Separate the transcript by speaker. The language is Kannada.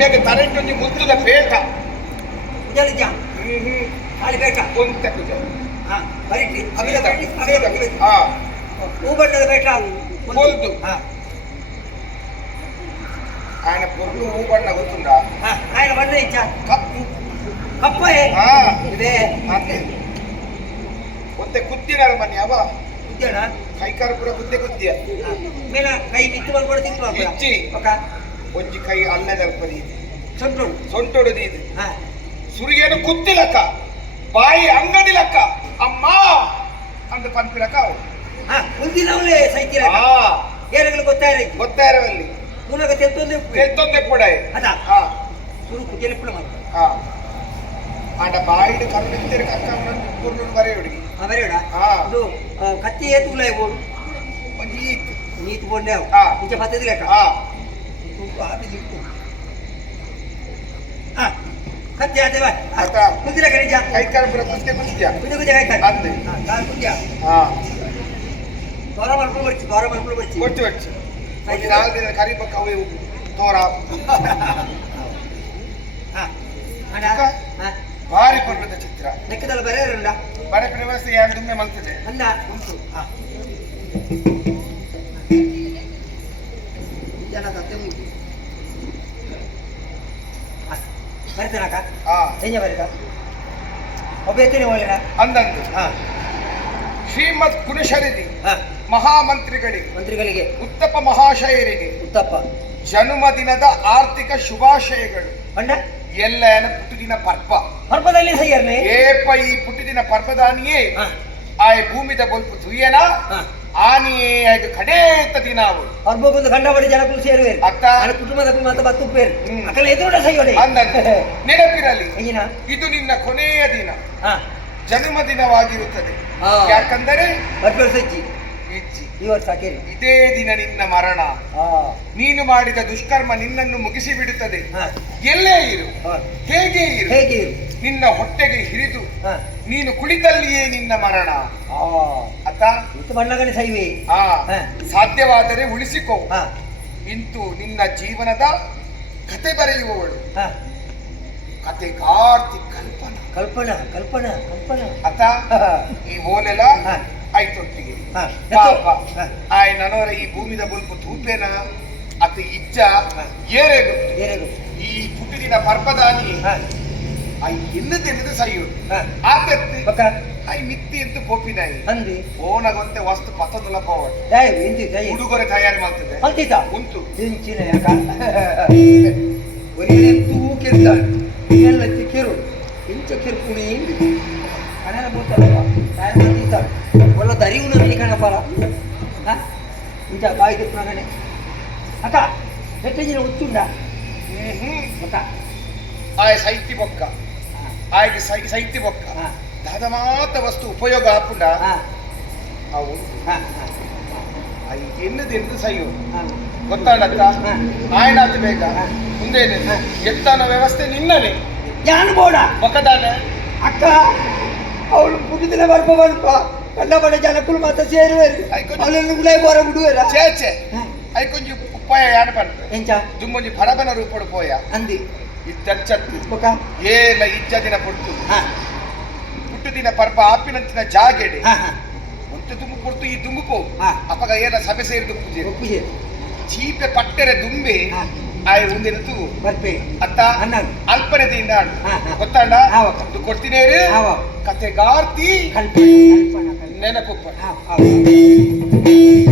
Speaker 1: ಇಂಡಿಯಾಗೆ ಕರೆಂಟ್ ಒಂದು ಮುತ್ತದ ಪೇಟ
Speaker 2: ಜಲಜ ಅಲ್ಲಿ ಬೇಟ
Speaker 1: ಒಂದು ಕುಜ
Speaker 2: ಹಾ ಬರೀಟಿ ಅವಿದ
Speaker 1: ಸೀದಾ,
Speaker 2: ಬರೀಟಿ ಅವಿದ
Speaker 1: ಸೀದಾ.
Speaker 2: ಅವಿದ
Speaker 1: ಹಾ
Speaker 2: ಹೂ ಬಣ್ಣದ ಬೇಟ
Speaker 1: ಒಂದು.
Speaker 2: ಹಾ
Speaker 1: ఆయన పొరుగు ಹೂ ಬಣ್ಣ ಗೊತ್ತುಂಡ
Speaker 2: ಹಾ ఆయన ಬಣ್ಣ ಇಚ್ಚ
Speaker 1: ಕಪ್ಪು
Speaker 2: ಕಪ್ಪೆ
Speaker 1: ಹಾ
Speaker 2: ಇದೆ
Speaker 1: ಅದೇ ಒಂದೆ ಕುದ್ದಿನಾರ ಮನೆ ಅವ
Speaker 2: ಉದ್ಯಾನ
Speaker 1: ಕೈಕಾರ ಪುರ ಕುದ್ದೆ ಕುದ್ದಿಯ
Speaker 2: ಮೇಲ ಕೈ ಬಿತ್ತು ಬಂದು ಕೂಡ
Speaker 1: ಒಂಜಿ ಕೈ ಅಲ್ಲದಲ್ಪರಿ
Speaker 2: ಸೊಂಟೋಡು
Speaker 1: ಸೊಂಟೊಡದಿ ಇದು.
Speaker 2: ಹಾ.
Speaker 1: ಸುರಿಯನು ಕುತ್ತಿಲಕ್ಕ ಬಾಯಿ ಅಂಗಡಿಲಕ್ಕ ಅಮ್ಮ! ಅಂದ ಪನ್ಪಿಲಕ್ಕ ಅವು.
Speaker 2: ಹಾ ಮುಂದಿನವಳೆ ಸೈಕಿರ
Speaker 1: ಆ
Speaker 2: ಏರಗಳು ಮೂಲಕ
Speaker 1: ಗೊತ್ತಾರವಲ್ಲಿ
Speaker 2: ತೆತ್ತೊಂದೆ
Speaker 1: ತೆತ್ತೊಂದೆ ಪುಡಾಯ್
Speaker 2: ಅದ
Speaker 1: ಹಾ.
Speaker 2: ಸುರುಕು ಕೂಡ ಮಾತ್ರ.
Speaker 1: ಹಾ. ಆಂಡ ಬಾಯಿಡು ಕರುಣಿತ್ತಿರ ಕಕ್ಕ ಪೂರ್ಣ
Speaker 2: ಬರೆಯೋಡಿ
Speaker 1: ಹಾ.
Speaker 2: ಇದು ಕತ್ತಿ ಏತು ಉಲ ಇವ್ರು
Speaker 1: ನೀತ್ ಈತ್
Speaker 2: ನೀತು ಕೊಂಡೆ
Speaker 1: ಹಾ.
Speaker 2: ಇಂಚ ಪತ್ತದಿ आता
Speaker 1: कुठे
Speaker 2: घरी घ्या काही
Speaker 1: काय
Speaker 2: परत कुठे
Speaker 1: कुठे घ्या कुठे कुठे
Speaker 2: काय काय आत नाही
Speaker 1: काय
Speaker 2: कुठे घ्या
Speaker 1: हा
Speaker 2: बारा मरपुल वरची बारा मरपुल वरची
Speaker 1: वरची वरची काही नाव दे खाली पक्का होईल
Speaker 2: तोरा आणि हा
Speaker 1: ಭಾರಿ ಪರ್ವದ ಚಿತ್ರ
Speaker 2: ಲೆಕ್ಕದಲ್ಲಿ
Speaker 1: ಬರೆಯೋರಲ್ಲ ಬರೆ ಪ್ರವಾಸಿ ಯಾರು ಮಲ್ತದೆ
Speaker 2: ಅಲ್ಲ ಉಂಟು ಹಾ ಹೆಂಗೆ ಒಬ್ಬ ಎತ್ತಿನ
Speaker 1: ಅಂದಂದು
Speaker 2: ಹಾ.
Speaker 1: ಶ್ರೀಮದ್ ಕುಣಶರಿದಿ
Speaker 2: ಹಾ.
Speaker 1: ಮಹಾಮಂತ್ರಿಗಳಿಗೆ
Speaker 2: ಮಂತ್ರಿಗಳಿಗೆ.
Speaker 1: ಉತ್ತಪ್ಪ ಮಹಾಶಯರಿಗೆ
Speaker 2: ಉತ್ತಪ್ಪ.
Speaker 1: ಜನ್ಮದಿನದ ಆರ್ಥಿಕ ಶುಭಾಶಯಗಳು.
Speaker 2: ಅಣ್ಣ?
Speaker 1: ಎಲ್ಲ ಪುಟ್ಟುದಿನ ಪರ್ಪ.
Speaker 2: ಪರ್ಪದಲ್ಲಿ ಸಹ
Speaker 1: ಏಪ ಈ ಪುಟ್ಟುದಿನ ಪರ್ಪದಾನಿಯೇ?
Speaker 2: ಆ
Speaker 1: ಆಯ್ ಭೂಮಿದ ಬಲ್ಪು ತುಯ್ಯನ? ಆನಿಯೇ ಆಯ್ತು ಕಡೇತ ದಿನ ಅವಳು
Speaker 2: ಹರ್ಬ ಬಂದು ಗಂಡಬಡಿ ಜನಕ್ಕೂ ಸೇರುವೆ
Speaker 1: ಅಕ್ಕ.
Speaker 2: ನನ್ನ ಕುಟುಂಬದ ಮತ್ತೆ ಬತ್ತು ಪೇರು
Speaker 1: ಹ್ಮ್.
Speaker 2: ಅಕ್ಕಲ ಎದುರುಡ ಸೈಯೋಡೆ
Speaker 1: ಅಂದಂತೆ ನೆನಪಿರಲಿ.
Speaker 2: ಹೆಂಗಿನ
Speaker 1: ಇದು ನಿನ್ನ ಕೊನೆಯ ದಿನ.
Speaker 2: ಹಾ.
Speaker 1: ಜನ್ಮದಿನವಾಗಿರುತ್ತದೆ
Speaker 2: ಹಾ.
Speaker 1: ಯಾಕಂದರೆ?
Speaker 2: ಸಜ್ಜಿ
Speaker 1: ಇಜ್ಜಿ.
Speaker 2: ಈ ವರ್ಷ
Speaker 1: ಇದೇ ದಿನ ನಿನ್ನ ಮರಣ. ನೀನು ಮಾಡಿದ ದುಷ್ಕರ್ಮ ನಿನ್ನನ್ನು ಮುಗಿಸಿ ಬಿಡುತ್ತದೆ. ಎಲ್ಲೇ ಇರು. ಹೇಗೆ ಇರು.
Speaker 2: ಹೇಗೆ ಇರು?
Speaker 1: ನಿನ್ನ ಹೊಟ್ಟೆಗೆ
Speaker 2: ಹಿರಿದು.
Speaker 1: ನೀನು ಕುಳಿತಲ್ಲಿಯೇ ನಿನ್ನ ಮರಣ.
Speaker 2: ಇತ್ತು ಬಣ್ಣಗಣಿ ಸೈವೆ
Speaker 1: ಆ. ಸಾಧ್ಯವಾದರೆ ಉಳಿಸಿಕೋ. ಇಂತು ನಿನ್ನ ಜೀವನದ ಕತೆ ಬರೆಯುವವಳು.
Speaker 2: ಹಾ.
Speaker 1: ಕತೆಗಾರ್ತಿ ಕಲ್ಪನಾ.
Speaker 2: ಕಲ್ಪನಾ ಕಲ್ಪನಾ ಕಲ್ಪನಾ.
Speaker 1: ಅತ್ತ. ಈ ಓಲೆಲ
Speaker 2: ಆಯ್ತೊಟ್ಟಿಗೆ.
Speaker 1: ಪಾಪ ಆಯ್ ನನೋರ ಈ ಭೂಮಿದ ಬಲ್ಪು ತೂಪೇನ ಅತ ಇಜ್ಜ ಏರೆಗು.
Speaker 2: ಏರೇಗು.
Speaker 1: ಈ ಪುಟ್ಟಿನ ಪರ್ಪದಾನಿ ಆ ಎನ್ನದೆನ್ನದು
Speaker 2: ಹಾ.
Speaker 1: ಆತತ್ತು ಐ ಮಿತ್ತಿ ಅಂತ ಪೋಪಿನಾಯಿ
Speaker 2: ಅಂದಿ?
Speaker 1: ಓನಗೊಂತೆ ವಸ್ತು ಪತ್ತೊಂದುಲ ಪೋವಡ್
Speaker 2: ಏಯ್ ಇಂದಿ ದೈ
Speaker 1: ಉಡುಗೊರೆ ತಯಾರಿ ಮಾಡ್ತಿದೆ
Speaker 2: ಅಂತಿದ
Speaker 1: ಉಂಟು.
Speaker 2: ದಿಂಚಿನ ಯಾಕ? ಒರಿಯನೆ ತೂಕಿರ್ತ ಎಲ್ಲ ತಿಕ್ಕಿರು ಇಂಚ ಕಿರ್ಕುಣಿ ಕಣನ ಬೂತಲ್ಲ ತಾಯ ಮಂದಿತ ಒಲ್ಲ ದರಿಯುನ ನೀ ಕಣಪರ ಹಾ? ಇಂಚ ಬಾಯಿ ತಿಪ್ಪಣಗನೆ ಅಕ್ಕ ಹೆಚ್ಚಿನ ಉತ್ತುಂಡ
Speaker 1: ಹ್ಮ್
Speaker 2: ಅಕ್ಕ
Speaker 1: ಆಯ್ ಸೈತಿ ಬೊಕ್ಕ. ಆಯ್ಕೆ ಸೈ ಸೈತಿ ಬೊಕ್ಕ.
Speaker 2: ಹಾ.
Speaker 1: ದಾದ ಮಾತ ವಸ್ತು ಉಪಯೋಗ ಆಪುಂಡ
Speaker 2: ಹಾ.
Speaker 1: ಅವು
Speaker 2: ಹಾ ಹಾ.
Speaker 1: ಐ ಎನ್ನದೆನ್ನದು ಸೈಯು.
Speaker 2: ಹಾ.
Speaker 1: ಗೊತ್ತಾಡಕ್ಕ
Speaker 2: ಹಾ.
Speaker 1: ಆಯ್ನಾತು ಬೇಗ.
Speaker 2: ಹಾ.
Speaker 1: ಮುಂದೇನೆ ಎತ್ತನ ವ್ಯವಸ್ಥೆ ನಿನ್ನನೆ
Speaker 2: ಯಾನು ಬೋಡ.
Speaker 1: ಮೊಕದಾನ.
Speaker 2: ಅಕ್ಕ ಅವಳು ಮುಗಿದಿನ ಬರ್ಪ ಬರ್ಪ ಎಲ್ಲ ಬಡ ಜನಕ್ಕೂ ಮಾತ ಸೇರುವರು.
Speaker 1: ಆಯ್ತು.
Speaker 2: ಅವಳನ್ನು ಗುಳೆ ಬೋರ ಬಿಡುವೇರ?
Speaker 1: ಚೇಚೆ ಐ ಕೊಂಚ ಉಪಾಯ ಯಾನ ಪಂಡ್ರೆ
Speaker 2: ಎಂಚ?
Speaker 1: ದುಮ್ಮೊಂಜಿ ಭರಬನ ರೂಪಡು ಪೋಯ.
Speaker 2: ಅಂದಿ.
Speaker 1: ಇದ್ದಚ್ಚತ್ತು
Speaker 2: ಬೊಕ.
Speaker 1: ಏಲ ಇಜ್ಜ ದಿನ ಪುಟ್ಟು ದಿನ ಪರ್ಪ ಆಪಿನಂಚಿನ ಜಾಗೆಡೆ.
Speaker 2: ಹಾ ಹಾ.
Speaker 1: ಒಂತು ದುಂಬು ಕೊಡ್ತು ಈ ದುಂಬು ಪೋ
Speaker 2: ಹಾ.
Speaker 1: ಅಪಗ ಏನ ಸಭೆ ಸೇರಿದು ಪೂಜೆ.
Speaker 2: ಒಪ್ಪಿಗೆ.
Speaker 1: ಚೀಪೆ ಪಟ್ಟರೆ ದುಂಬೆ. ಆಯ್ ಒಂದಿನತು
Speaker 2: ಬರ್ಪೆ.
Speaker 1: ಅತ್ತ ಅಲ್ಪನೆದಿಂದ. ಗೊತ್ತಾಂಡ ಕತೆ
Speaker 2: ಗಾರ್ತಿ ಕಲ್ಪನಾ ಕಲ್ಪನೆ
Speaker 1: ನೆನಪುಪ್ಪ
Speaker 2: ಹಾ ಹಾ